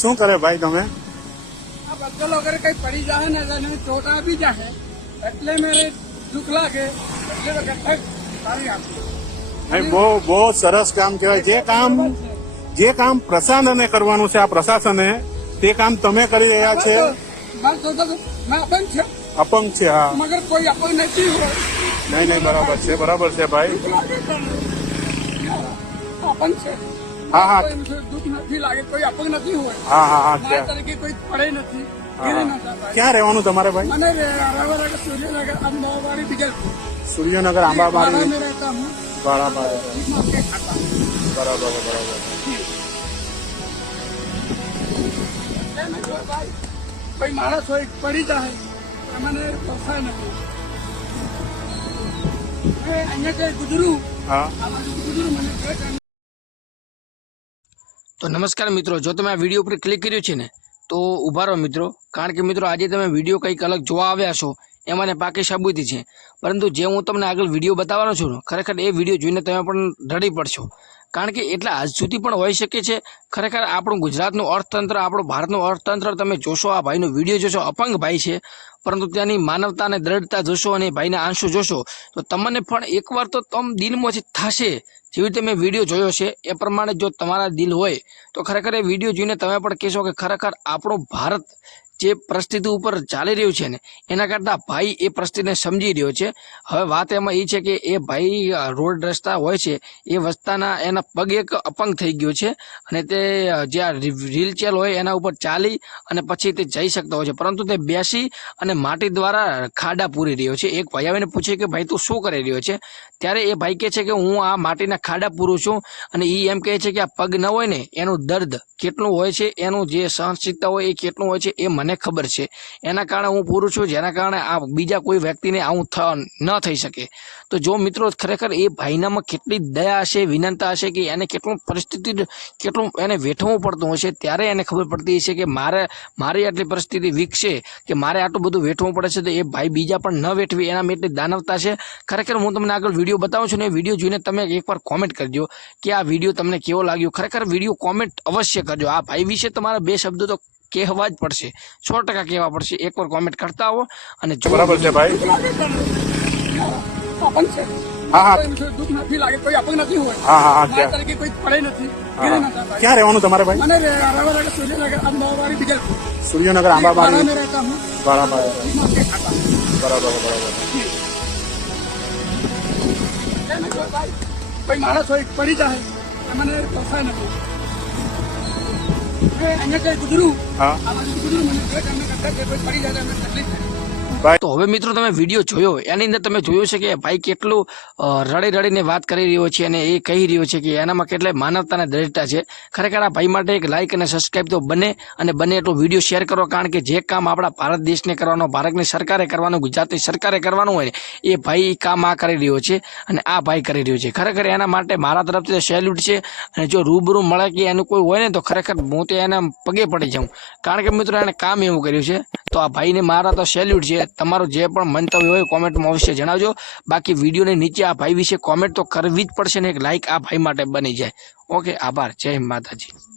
શું કરે ભાઈ તમે? બદલ વગર કઈ પડી જાય ને એને ચોટ આપી જાય એટલે મેરે દુઃખ લાગે. એટલે તો સારી આપી ભાઈ બહુ બહુ સરસ કામ કહેવાય. જે કામ જે કામ પ્રશાસને કરવાનું છે આ પ્રશાસને તે કામ તમે કરી રહ્યા છે. અપંગ છે. હા. મગર કોઈ અપંગ નથી નહીં નહીં બરાબર છે બરાબર છે ભાઈ. અપંગ છે. હા હા. દુઃખ નથી લાગે કોઈ અપંગ નથી હોય. હા હા હા તરીકે કોઈ પડે નથી. ક્યાં રહેવાનું તમારે ભાઈ? અને સૂર્યનગર આંબાવાડી બીજલપુર. સૂર્યનગર આંબાવાડી. બરાબર બરાબર. બરાબર કોઈ માણસ હોય પડી જાય. મને પોસાય નથી. અહીંયા કઈ ગુજરું હા. આ બાજુ ગુજરું મને તો નમસ્કાર મિત્રો, જો તમે આ વીડિયો ઉપર ક્લિક કર્યું છે ને, તો ઊભા રહો મિત્રો. કારણ કે મિત્રો, આજે તમે વીડિયો કંઈક અલગ જોવા આવ્યા છો એમાં મને પાકી સાબુતી છે. પરંતુ જે હું તમને આગળ વીડિયો બતાવવાનો છું ખરેખર એ વીડિયો જોઈને તમે પણ રડી પડશો. કારણ કે એટલા આજ સુધી પણ હોઈ શકે છે. ખરેખર આપણું ગુજરાતનું અર્થતંત્ર, આપણું ભારતનું અર્થતંત્ર તમે જોશો, આ ભાઈનો વીડિયો જોશો, અપંગ ભાઈ છે. પરંતુ ત્યાંની માનવતા અને દ્રઢતા જોશો અને ભાઈના આંસુ જોશો, તો તમને પણ એકવાર તો તમ દિલમાંથી થશે. જેવી રીતે મેં વીડિયો જોયો છે, એ પ્રમાણે જો તમારા દિલ હોય, તો ખરેખર એ વીડિયો જોઈને તમે પણ કહેશો કે ખરેખર આપણો ભારત જે પરિસ્થિતિ ઉપર ચાલી રહ્યું છે ને, એના કરતાં ભાઈ એ પરિસ્થિતિને સમજી રહ્યો છે. હવે વાત એમાં એ છે કે એ ભાઈ રોડ રસ્તા હોય છે, એ વસ્તાના એના પગ એક અપંગ થઈ ગયો છે અને તે જે આ વ્હીલચેર હોય એના ઉપર ચાલી અને પછી તે જઈ શકતો હોય છે. પરંતુ તે બેસી અને માટી દ્વારા ખાડા પૂરી રહ્યો છે. એક ભાઈ આવીને પૂછે કે, ભાઈ, તું શું કરી રહ્યો છે? ત્યારે એ ભાઈ કહે છે કે, હું આ માટીના ખાડા પૂરું છું. અને એ એમ કહે છે કે, આ પગ ન હોય ને, એનું દર્દ કેટલું હોય છે? એનું જે સહનશીલતા હોય એ કેટલું હોય છે? એ મને ખબર છે. એના કારણે હું પૂરું છું. જેના કારણે આ બીજા કોઈ વ્યક્તિને આવું ન થઈ શકે. તો જો મિત્રો, ખરેખર એ ભાઈનામાં કેટલી દયા હશે, વિનંતા હશે કે એને કેટલું પરિસ્થિતિ કેટલું એને વેઠવું પડતું હશે ત્યારે એને ખબર પડતી હશે કે મારે મારી આટલી પરિસ્થિતિ વીક છે કે મારે આટલું બધું વેઠવું પડે છે તો એ ભાઈ બીજા પણ ન વેઠવી એના એટલી દાનવતા છે. ખરેખર હું તમને આગળ વીડિયો બતાવું છું ને એ વીડિયો જોઈને તમે એકવાર કોમેન્ટ કરજો કે આ વીડિયો તમને કેવો લાગ્યો. ખરેખર વીડિયો કોમેન્ટ અવશ્ય કરજો. આ ભાઈ વિશે તમારા બે શબ્દો તો કહેવા જ પડશે. સો ટકા કહેવા પડશે. એકવાર કોમેન્ટ કરતા આવો અને બરાબર છે ભાઈ. હા હા. દુઃખ નથી લાગે કોઈ અપંગ નથી હોય. હા તરીકે કોઈ પડે નથી. ક્યાં રહેવાનું તમારે ભાઈ? મને રહેવાનું સૂર્યનગર આંબાવાડી બીજલપુર. સૂર્યનગર આંબાવાડી બરાબર બરાબર બરાબર. કોઈ. માણસ હોય પડી જાય. મને પોસાય નથી. અહીંયા કઈ ગુજરું? હા. આ ગુજરું. મને કોઈ તમને કરતા કોઈ પડી જાય તકલીફ થાય. તો હવે મિત્રો તમે વીડિયો જોયો, એની અંદર તમે જોયું છે કે ભાઈ કેટલું રડી રડીને વાત કરી રહ્યો છે અને એ કહી રહ્યો છે કે એનામાં કેટલાય માનવતાના અને છે. ખરેખર આ ભાઈ માટે એક લાઇક અને સબસ્ક્રાઈબ તો બને અને બને એટલો વીડિયો શેર કરો, કારણ કે જે કામ આપણા ભારત દેશને કરવાનો, ભારતની સરકારે કરવાનું, ગુજરાતની સરકારે કરવાનું હોય ને, એ ભાઈ કામ આ કરી રહ્યો છે અને આ ભાઈ કરી રહ્યો છે. ખરેખર એના માટે મારા તરફથી સેલ્યુટ છે અને જો રૂબરૂ મળે કે એનું કોઈ હોય ને, તો ખરેખર હું તો એને પગે પડી જાઉં. કારણ કે મિત્રો એને કામ એવું કર્યું છે, તો આ ભાઈને મારા તો સેલ્યુટ છે. તમારું જે પણ મંતવ્ય હોય કોમેન્ટમાં અવશ્ય જણાવજો. બાકી વિડીયોની નીચે આ ભાઈ વિશે કોમેન્ટ તો કરવી જ પડશે ને એક લાઇક આ ભાઈ માટે બની જાય. ઓકે આભાર. જય માતાજી.